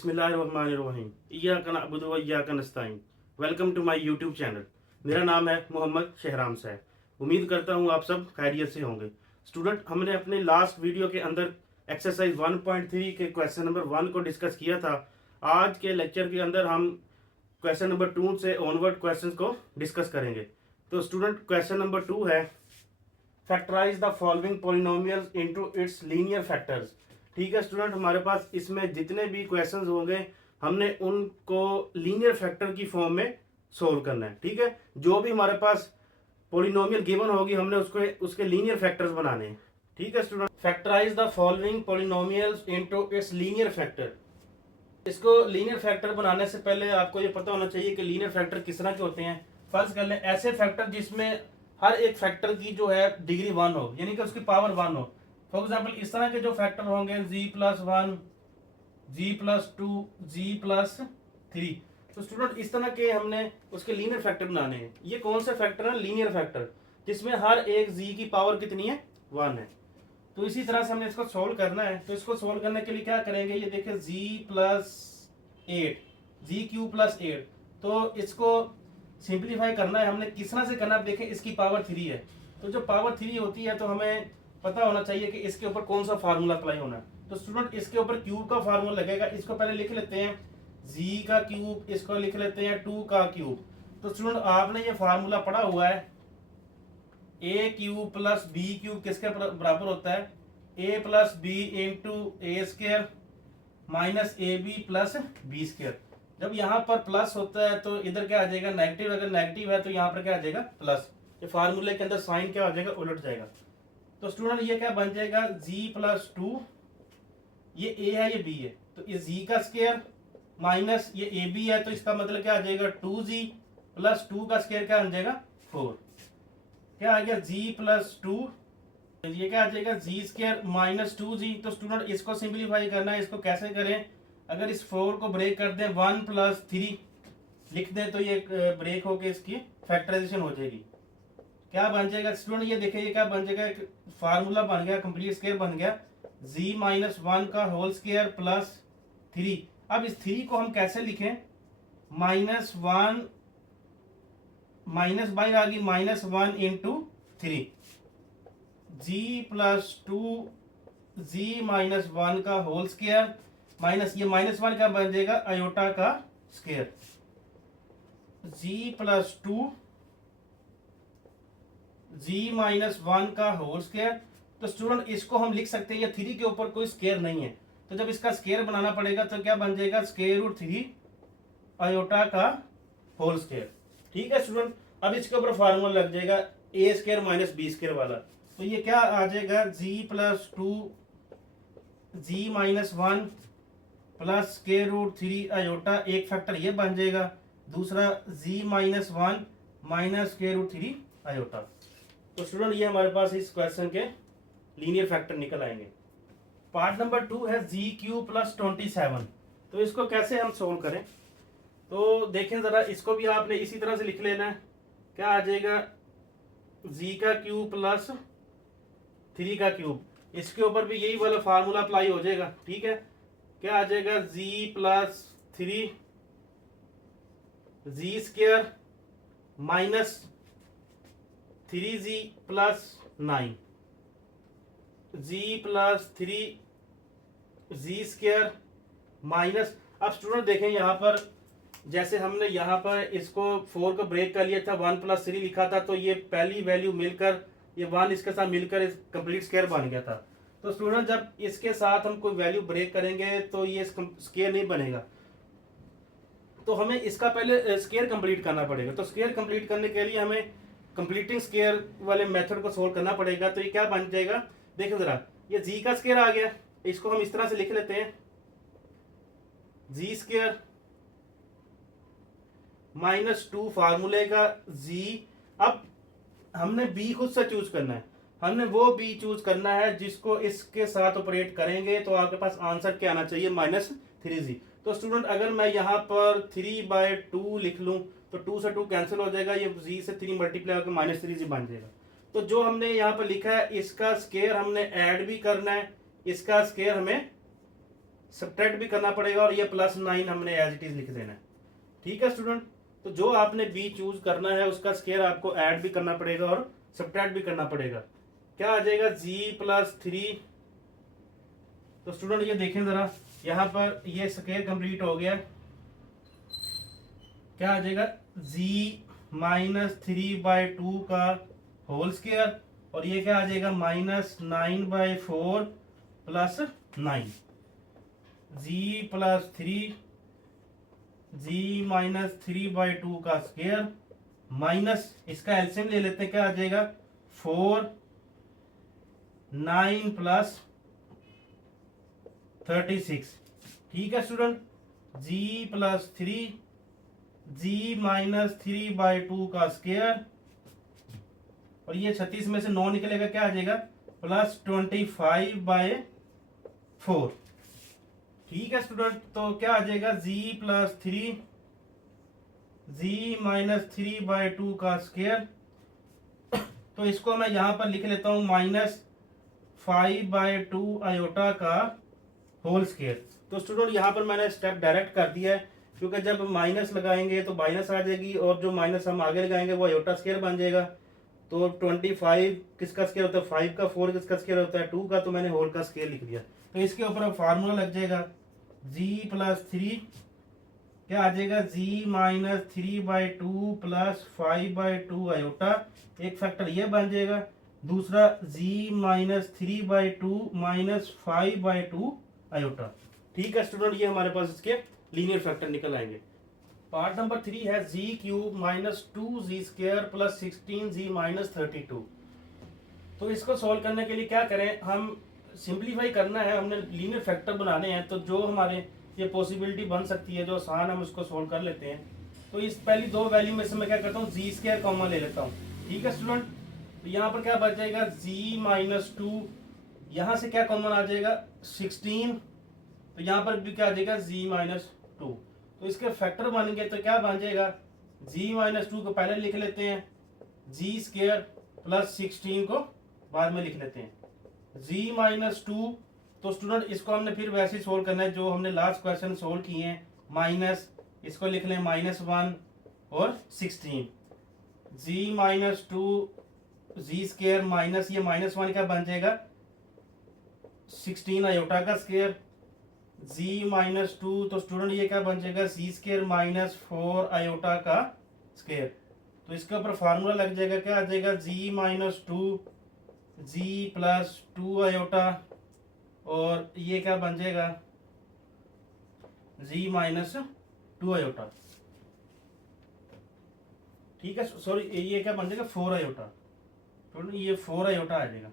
बिस्मिल्लाहिर्रहमानिर्रहीम इय्याका नअबुदु व इय्याका नस्तईन। Welcome to my YouTube channel. मेरा नाम है मोहम्मद शहराम सैफ। उम्मीद करता हूँ आप सब खैरियत से होंगे। स्टूडेंट, हमने अपने लास्ट वीडियो के अंदर एक्सरसाइज 1.3 के क्वेश्चन नंबर 1 को डिस्कस किया था। आज के लेक्चर के अंदर हम क्वेश्चन नंबर 2 से ऑनवर्ड क्वेश्चन को डिस्कस करेंगे। तो स्टूडेंट, क्वेश्चन नंबर 2 है factorise the following polynomials into its linear factors. ठीक है स्टूडेंट, हमारे पास इसमें जितने भी क्वेश्चंस होंगे हमने उनको लीनियर फैक्टर की फॉर्म में सोल्व करना है। ठीक है, जो भी हमारे पास पॉलिनोमियल गिवन होगी हमने उसके लीनियर फैक्टर्स बनाने हैं। ठीक है student, factorise the following polynomials into its linear factor. इसको लीनियर फैक्टर बनाने से पहले आपको ये पता होना चाहिए कि लीनियर फैक्टर किस तरह के होते हैं। फर्ज कर लें ऐसे फैक्टर जिसमें हर एक फैक्टर की जो है डिग्री 1 हो, यानी कि उसकी पावर 1 हो। फॉर एग्जाम्पल इस तरह के जो फैक्टर होंगे g+1, g+2, g+3, तो स्टूडेंट इस तरह के हमने उसके लीनियर फैक्टर बनाने हैं। ये कौन से फैक्टर है? लीनियर फैक्टर, जिसमें हर एक z की पावर कितनी है? 1 है। तो इसी तरह से हमने इसको सोल्व करना है। तो इसको सोल्व करने के लिए क्या करेंगे, ये देखिए g+8, g³ +8। तो इसको सिंप्लीफाई करना है हमने। किस तरह से करना है? देखें इसकी पावर 3 है, तो जो पावर 3 होती है तो हमें पता होना चाहिए कि इसके ऊपर कौन सा फार्मूला अप्लाई होना है। तो स्टूडेंट इसके ऊपर क्यूब का फार्मूला लगेगा। इसको पहले लिख लेते हैं g³, इसको लिख लेते हैं 2 का क्यूब। तो स्टूडेंट आपने ये फार्मूला पढ़ा हुआ है, a³ + b³ किसके बराबर होता है? a + b × a² - ab + b²। जब यहाँ पर प्लस होता है तो इधर क्या आ जाएगा? नेगेटिव। अगर नेगेटिव है तो यहाँ पर क्या आ जाएगा? प्लस। ये फार्मूले के अंदर साइन क्या आ जाएगा? उलट जाएगा। तो स्टूडेंट ये क्या बन जाएगा? g+2, ये a है ये b है, तो ये g² माइनस ये ab है, तो इसका मतलब क्या आ जाएगा? 2g + 2 का स्क्वायर क्या आ जाएगा? 4। क्या आ गया? g+2, ये क्या आ जाएगा? g² - 2g। तो स्टूडेंट इसको सिंप्लीफाई करना है। इसको कैसे करें? अगर इस 4 को ब्रेक कर दें 1 + 3 लिख दें तो ये ब्रेक होकर इसकी फैक्टराइजेशन हो जाएगी। क्या बन जाएगा स्टूडेंट? ये देखिए ये क्या बन जाएगा? एक फार्मूला बन गया, कंप्लीट स्क्वायर बन गया, g-1 + 3। अब इस 3 को हम कैसे लिखें? -1 माइनस बाहर आ गई, -1 × 3, g+2 g-1 माइनस ये -1 का बन जाएगा आयोटा का स्क्वायर, g+2 g-1 तो स्टूडेंट इसको हम लिख सकते हैं, ये 3 के ऊपर कोई स्क्वायर नहीं है, तो जब इसका स्क्वायर बनाना पड़ेगा तो क्या बन जाएगा? √3 आयोटा का होल स्क्वायर। ठीक है स्टूडेंट, अब इसके ऊपर फार्मूला लग जाएगा a² - b² वाला। तो ये क्या आ जाएगा? g+2 g-1 + √3 आयोटा, एक फैक्टर ये बन जाएगा, दूसरा g-1 - √3 आयोटा। तो स्टूडेंट ये हमारे पास इस क्वेश्चन के लीनियर फैक्टर निकल आएंगे। पार्ट नंबर 2 है g³ + 27। तो इसको कैसे हम सोल्व करें? तो देखें जरा, इसको भी आपने इसी तरह से लिख लेना है। क्या आ जाएगा? g³ + 3 का क्यूब, इसके ऊपर भी यही वाला फार्मूला अप्लाई हो जाएगा। ठीक है, क्या आ जाएगा? g+3 g² - 3g + 9, g+3 g² minus. अब स्टूडेंट देखें यहाँ पर, जैसे हमने यहाँ पर इसको 4 को ब्रेक कर लिया था, 1 + 3 लिखा था, तो ये पहली वैल्यू मिलकर ये 1 इसके साथ मिलकर कंप्लीट स्क्वायर बन गया था। तो स्टूडेंट जब इसके साथ हम कोई वैल्यू ब्रेक करेंगे तो ये स्क्वायर नहीं बनेगा, तो हमें इसका पहले स्क्वायर कंप्लीट करना पड़ेगा। तो स्क्वायर कंप्लीट करने के लिए हमें कंप्लीटिंग स्क्वायर वाले मेथड को सोल्व करना पड़ेगा। तो ये क्या बन जाएगा? देखो जरा, ये g का स्क्वायर आ गया, इसको हम इस तरह से लिख लेते हैं, g² - 2 फार्मूले का g। अब हमने b खुद से चूज करना है, हमने वो b चूज करना है जिसको इसके साथ ऑपरेट करेंगे तो आपके पास आंसर क्या आना चाहिए? -3g। तो स्टूडेंट अगर मैं यहाँ पर 3/2 लिख लूँ तो 2 से 2 कैंसिल हो जाएगा, ये g से 3 मल्टीप्लाई होकर -3g बन जाएगा। तो जो हमने यहाँ पर लिखा है इसका स्क्वायर हमने ऐड भी करना है, इसका स्क्वायर हमें सब्ट्रैक्ट भी करना पड़ेगा और ये +9 हमने एज इट इज लिख देना है। ठीक है स्टूडेंट, तो जो आपने बी चूज करना है उसका स्केयर आपको ऐड भी करना पड़ेगा और सब्ट्रैक्ट भी करना पड़ेगा। क्या आ जाएगा g+3। तो स्टूडेंट ये देखें जरा, यहाँ पर ये स्केयर कंप्लीट हो गया। क्या आ जाएगा g-3/2 का होल स्केयर, और ये क्या आ जाएगा -9/4 + 9 g+3 का स्केयर माइनस इसका एलसीएम ले लेते हैं। क्या आ जाएगा 4 9 + 36। ठीक है स्टूडेंट, g+3 का स्केयर, और ये 36 में से 9 निकलेगा, क्या आ जाएगा +25/4। ठीक है स्टूडेंट, तो क्या आ जाएगा g+3 का स्केयर। तो इसको मैं यहां पर लिख लेता हूं -5/2 आयोटा का होल स्केयर। तो स्टूडेंट यहाँ पर मैंने स्टेप डायरेक्ट कर दिया है, क्योंकि जब माइनस लगाएंगे तो माइनस आ जाएगी, और जो माइनस हम आगे लगाएंगे वो आयोटा स्केयर बन जाएगा। तो 25 किसका स्केयर होता है 5 का, 4 किसका स्केयर होता है 2 का, तो मैंने होल का स्केयर लिख दिया। तो इसके ऊपर अब फार्मूला लग जाएगा g+3, क्या आ जाएगा g-3/2 + 5/2 आयोटा, एक फैक्टर ये बन जाएगा, दूसरा g-3/2 - 5/2 आयोटा। ठीक है स्टूडेंट, ये हमारे पास इसके लीनियर फैक्टर निकल आएंगे। पार्ट नंबर 3 है g³ - 2z² + 16z - 32। तो इसको सॉल्व करने के लिए क्या करें, हम सिंप्लीफाई करना है, हमने लीनियर फैक्टर बनाने हैं। तो जो हमारे ये पॉसिबिलिटी बन सकती है जो आसान, हम उसको सॉल्व कर लेते हैं। तो इस पहली दो वैल्यू में से मैं क्या करता हूँ z² कॉमन ले लेता हूँ। ठीक है स्टूडेंट, तो यहाँ पर क्या बच जाएगा g-2, यहाँ से क्या कॉमन आ जाएगा 16, तो यहाँ पर भी क्या आ जाएगा g-2। तो इसके फैक्टर बनेंगे तो क्या बन जाएगा g-2 को पहले लिख लेते हैं, g² + 16 को बाद में लिख लेते हैं g-2। तो स्टूडेंट इसको हमने फिर वैसे ही सोल्व करना है जो हमने लास्ट क्वेश्चन सोल्व किए हैं, माइनस इसको लिख लें -1 और 16 g-2 z² माइनस ये -1 क्या बन जाएगा 16 आयोटा का स्केयर g-2। तो स्टूडेंट ये क्या बन जाएगा z² - 4 आयोटा का स्केयर। तो इसके ऊपर फार्मूला लग जाएगा, क्या आ जाएगा g-2 g+2 आयोटा, और ये क्या बन जाएगा g-2 आयोटा। ठीक है, सॉरी ये क्या बन जाएगा 4 आयोटा, तो ये 4 आयोटा आ जाएगा।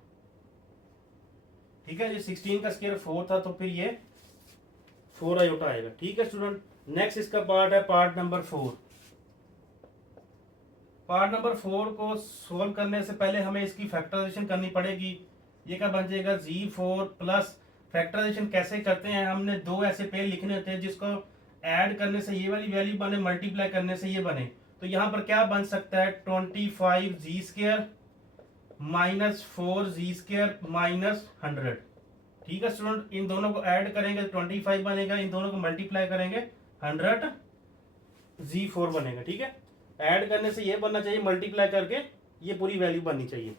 ठीक है, ये 16 का स्केयर 4 था, तो फिर ये 4 आयोटा आएगा। ठीक है स्टूडेंट, नेक्स्ट इसका पार्ट है पार्ट नंबर 4। पार्ट नंबर 4 को सोल्व करने से पहले हमें इसकी फैक्टराइजेशन करनी पड़ेगी। ये क्या बन जाएगा g4 प्लस, फैक्टराइजेशन कैसे करते हैं, हमने दो ऐसे पेड़ लिखने होते हैं जिसको ऐड करने से ये वाली वैल्यू बने, मल्टीप्लाई करने से ये बने। तो यहाँ पर क्या बन सकता है 25z² - 4z² - 100। ठीक है स्टूडेंट, इन दोनों को ऐड करेंगे 25 बनेगा, इन दोनों को मल्टीप्लाई करेंगे 100 z4 बनेगा। ठीक है, ऐड करने से ये बनना चाहिए, मल्टीप्लाई करके ये पूरी वैल्यू बननी चाहिए।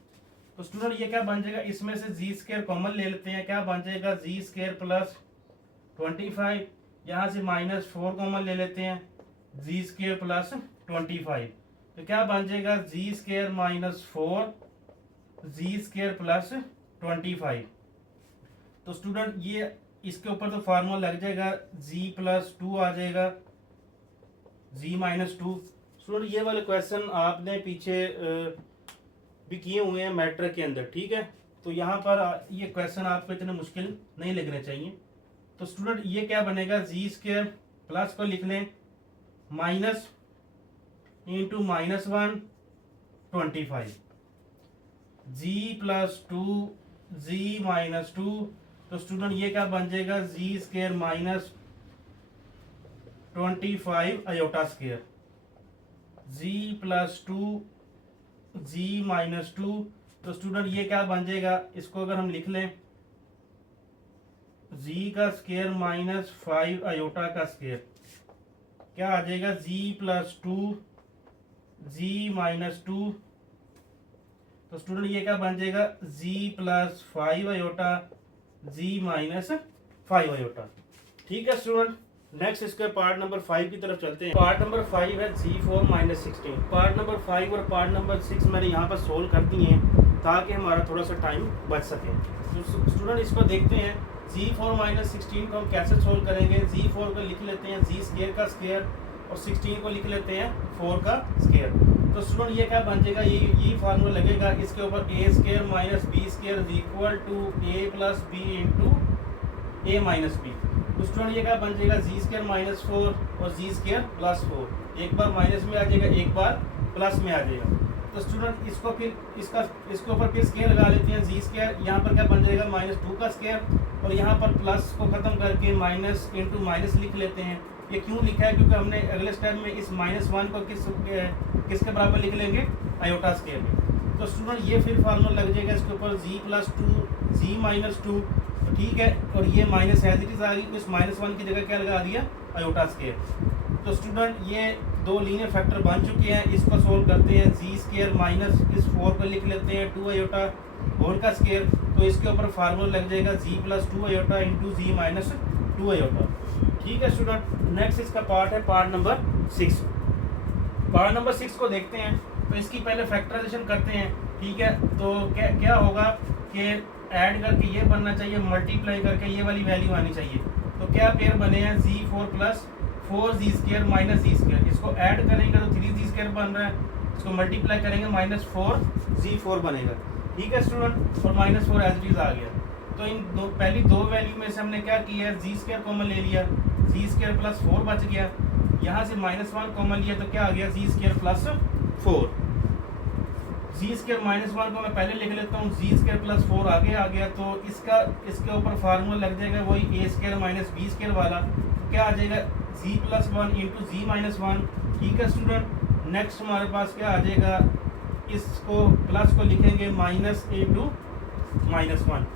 तो स्टूडेंट ये क्या बन जाएगा, इसमें से z² कॉमन ले लेते हैं, क्या बन जाएगा z² + 25, यहाँ से -4 कॉमन ले लेते हैं z² + 25, तो क्या बन जाएगा z² - 4 z² + 25। तो स्टूडेंट ये इसके ऊपर तो फार्मूला लग जाएगा g+2 आ जाएगा g-2। स्टूडेंट ये वाले क्वेश्चन आपने पीछे भी किए हुए हैं मैट्रिक के अंदर। ठीक है, तो यहाँ पर ये क्वेश्चन आपको इतने मुश्किल नहीं लगने चाहिए। तो स्टूडेंट ये क्या बनेगा z² प्लस को लिख लें माइनस इंटू -1 25 g+2 g-2। तो स्टूडेंट ये क्या बन जाएगा z² - 25 iota square g+2 g-2। तो स्टूडेंट ये क्या बन जाएगा, इसको अगर हम लिख लें जी का स्केयर माइनस 5 आयोटा का स्केयर क्या आ जाएगा, जी प्लस 2 जी माइनस 2। तो स्टूडेंट ये क्या बन जाएगा, z plus 5 iota z minus 5 iota. ठीक है स्टूडेंट, नेक्स्ट इसके पार्ट नंबर 5 की तरफ चलते हैं। पार्ट नंबर 5 है Z4 माइनस 16। पार्ट नंबर 5 और पार्ट नंबर 6 मैंने यहाँ पर सोल्व कर दिए हैं ताकि हमारा थोड़ा सा टाइम बच सके। तो स्टूडेंट इसको देखते हैं, Z4 माइनस 16 को हम कैसे सोल्व करेंगे। Z4 को लिख लेते हैं जी स्केयर का स्केयर और 16 को लिख लेते हैं 4 का स्केयर। तो स्टूडेंट ये क्या बन जाएगा, ये फार्मूला लगेगा, इसके ऊपर a square minus b square is equal to a plus b into a minus b. तो स्टूडेंट ये क्या बन जाएगा, जी स्केयर माइनस 4 और जी स्केयर प्लस 4, एक बार माइनस में आ जाएगा एक बार प्लस में आ जाएगा। तो स्टूडेंट इसको फिर इसके ऊपर फिर स्केयर लगा लेते हैं, जी स्केयर यहाँ पर क्या बन जाएगा -2 का स्केयर और यहाँ पर प्लस को खत्म करके माइनस इंटू माइनस लिख लेते हैं। ये क्यों लिखा है, क्योंकि हमने अगले स्टेप में इस -1 को किसके बराबर लिख लेंगे, आयोटा स्केयर में। तो स्टूडेंट ये फिर फार्मूला लग जाएगा इसके ऊपर जी प्लस 2 जी माइनस 2, ठीक है, और ये माइनस एज इट इज आ गई, इस -1 की जगह क्या लगा दिया, आयोटा स्केयर। तो स्टूडेंट ये दो लीनियर फैक्टर बन चुके हैं, इसको सोल्व करते हैं। जी स्केयर माइनस इस 4 को लिख लेते हैं 2 आयोटा होल का स्केयर, तो इसके ऊपर फार्मूला लग जाएगा z plus 2 iota into z minus 2 iota. ठीक है स्टूडेंट, नेक्स्ट इसका पार्ट है पार्ट नंबर 6। पार्ट नंबर 6 को देखते हैं, तो इसकी पहले फैक्टराइजेशन करते हैं। ठीक है, तो क्या होगा कि ऐड करके ये बनना चाहिए, मल्टीप्लाई करके ये वाली वैल्यू आनी चाहिए। तो क्या पेयर बने हैं, Z4 plus 4Z square minus Z square, इसको ऐड करेंगे तो 3Z स्केयर बन रहा है, इसको मल्टीप्लाई करेंगे -4Z4 बनेगा। ठीक है स्टूडेंट, और -4 एज इट इज आ गया। तो इन पहली दो वैल्यू में से हमने क्या किया है, जी स्केयर कॉमन ले लिया, जी स्केयर प्लस 4 बच गया, यहाँ से -1 कॉमन लिया तो क्या आ गया, जी स्केयर प्लस 4। जी स्केयर -1 को मैं पहले लिख लेता हूँ, जी स्केयर प्लस 4 आगे आ गया, तो इसके ऊपर फार्मूला लग जाएगा वही ए स्केयर माइनस बी स्केयर वाला। तो क्या आ जाएगा, z plus 1 into z minus 1। ठीक है स्टूडेंट, नेक्स्ट हमारे पास क्या आ जाएगा, इसको प्लस को लिखेंगे माइनस इंटू -1।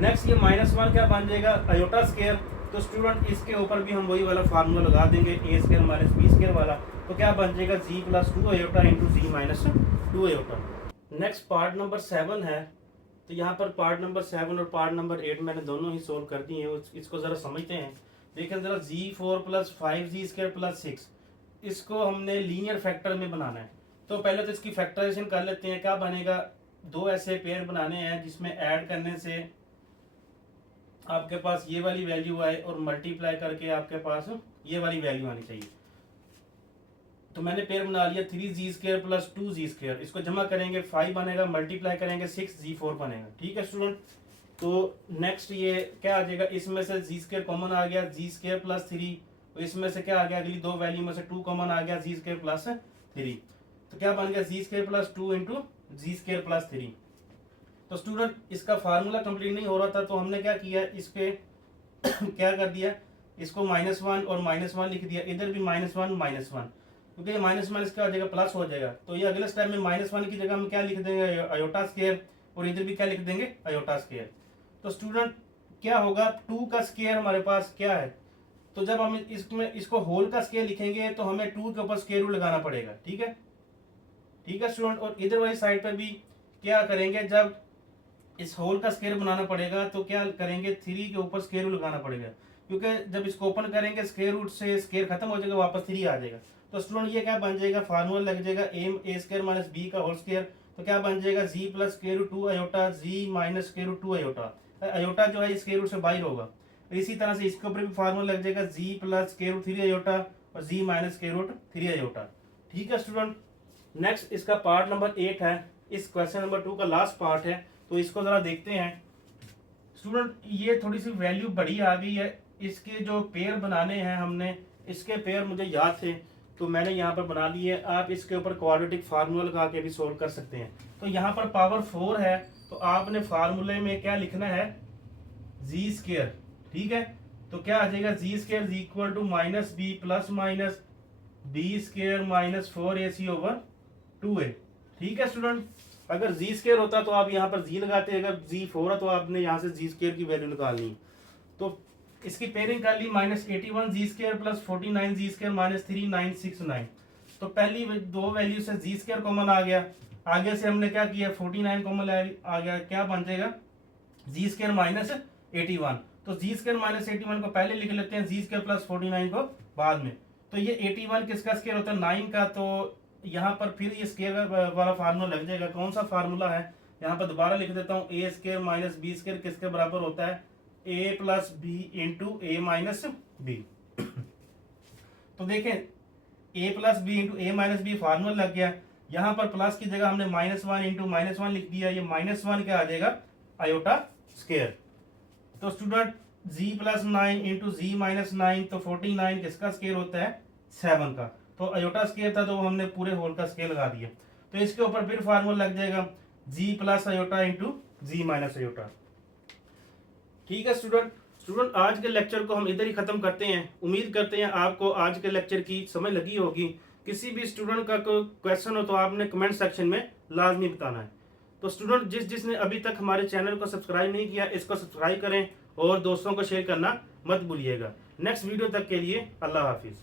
नेक्स्ट ये -1 क्या बन जाएगा, आयोटा स्केयर। तो स्टूडेंट इसके ऊपर भी हम वही वाला फार्मूला लगा देंगे, a square minus b square वाला। तो क्या बन जाएगा, z plus 2 iota into z minus 2 iota. Next part number 7 है, तो यहाँ पर पार्ट नंबर 7 और पार्ट नंबर 8 मैंने दोनों ही सोल्व कर दिए हैं। इसको ज़रा समझते हैं। देखें ज़रा, Z4 plus 5Z square plus 6, इसको हमने लीनियर फैक्टर में बनाना है। तो पहले तो इसकी फैक्टराइजेशन कर लेते हैं। क्या बनेगा, दो ऐसे पेयर बनाने हैं जिसमें ऐड करने से आपके पास ये वाली वैल्यू आए और मल्टीप्लाई करके आपके पास ये वाली वैल्यू आनी चाहिए। तो मैंने पेयर बना लिया 3Z square plus 2Z square, इसको जमा करेंगे 5 बनेगा, मल्टीप्लाई करेंगे 6Z4 बनेगा। ठीक है स्टूडेंट, तो नेक्स्ट ये क्या आ जाएगा, इसमें से जी स्केयर कॉमन आ गया, जी स्केयर प्लस 3, तो इसमें से क्या आ गया, अगली दो वैल्यू में से 2 कॉमन आ गया, जी स्केयर प्लस 3। तो क्या बन गया, जी स्केयर प्लस 2 इंटू जी स्केयर प्लस 3। तो स्टूडेंट इसका फार्मूला कंप्लीट नहीं हो रहा था, तो हमने क्या किया, इस पे क्या कर दिया, इसको -1 और -1 लिख दिया, इधर भी -1, क्योंकि -1 इसका हो जाएगा प्लस हो जाएगा। तो ये अगले स्टेप में -1 की जगह हम क्या लिख देंगे, आयोटा स्केयर, और इधर भी क्या लिख देंगे, आयोटा स्केयर। तो स्टूडेंट क्या होगा, 2 का स्केयर हमारे पास क्या है, तो जब हम इसको होल का स्केयर लिखेंगे तो हमें 2 के ऊपर स्केयर रूट लगाना पड़ेगा। ठीक है स्टूडेंट, और इधर वाली साइड पर भी क्या करेंगे, जब इस होल का स्केयर बनाना पड़ेगा तो क्या करेंगे, 3 के ऊपर स्केयर रूट लगाना पड़ेगा, क्योंकि जब इसको ओपन करेंगे स्केयर रूट से स्केयर खत्म हो जाएगा, वापस 3 आ जाएगा। तो स्टूडेंट ये क्या बन जाएगा, फार्मूला लग जाएगा ए स्केयर माइनस बी का होल स्केयर। तो क्या बन जाएगा, z plus square root 2 iota z minus square root 2 iota. Iota जो है स्केयर रूट से बाहर होगा। इसी तरह से इसके ऊपर भी फार्मूला लग जाएगा, z plus square root 3 iota और जी माइनस स्केयर रूट 3 आयोटा। ठीक है स्टूडेंट, नेक्स्ट इसका पार्ट नंबर 8 है, इस क्वेश्चन नंबर 2 का लास्ट पार्ट है। तो इसको जरा देखते हैं। स्टूडेंट ये थोड़ी सी वैल्यू बड़ी आ गई है, इसके जो पेयर बनाने हैं हमने, इसके पेयर मुझे याद थे तो मैंने यहाँ पर बना लिए। आप इसके ऊपर क्वाड्रेटिक फार्मूला लगा के भी सोल्व कर सकते हैं। तो यहाँ पर पावर 4 है, तो आपने फार्मूले में क्या लिखना है, जी स्केयर। ठीक है, तो क्या आ जाएगा, z square is equal to minus b plus minus b square minus 4ac over 2a। ठीक है स्टूडेंट, अगर जी स्केयर होता तो आप यहाँ पर जी लगाते, अगर जी 4 है तो आपने यहाँ से जी स्केयर की वैल्यू निकालनी। तो इसकी पेयरिंग कर ली, -81g² प्लस 49g² माइनस 3969। तो पहली दो वैल्यू से g² कॉमन आ गया, आगे से हमने क्या किया 49 कॉमन आ गया, क्या बन जाएगा g² माइनस 81। तो g² माइनस 81 को पहले लिख लेते हैं, g² प्लस 49 को बाद में। तो ये 81 किसका स्क्वायर होता है 9 का, तो यहाँ पर फिर ये स्क्वायर वाला फार्मूला लग जाएगा। कौन सा फार्मूला है, यहाँ पर दोबारा लिख देता हूँ, a² माइनस b² किसके बराबर होता है a plus b into a minus b. तो देखें a plus b into a minus b formula लग गया। यहाँ पर प्लस की जगह हमने -1 इंटू -1 लिख दिया, ये -1 क्या आ जाएगा आयोटा स्क्वायर। तो student g plus 9 into z minus 9, तो 49 किसका स्क्वायर होता है 7 का। तो अयोटा स्क्वायर था तो हमने पूरे होल का स्क्वायर लगा दिया। तो इसके ऊपर फिर फार्मूला लग जाएगा g plus iota into z minus iota. ठीक है स्टूडेंट आज के लेक्चर को हम इधर ही खत्म करते हैं। उम्मीद करते हैं आपको आज के लेक्चर की समझ लगी होगी। किसी भी स्टूडेंट का कोई क्वेश्चन हो तो आपने कमेंट सेक्शन में लाजमी बताना है। तो स्टूडेंट जिसने अभी तक हमारे चैनल को सब्सक्राइब नहीं किया, इसको सब्सक्राइब करें और दोस्तों को शेयर करना मत भूलिएगा। नेक्स्ट वीडियो तक के लिए अल्लाह हाफिज़।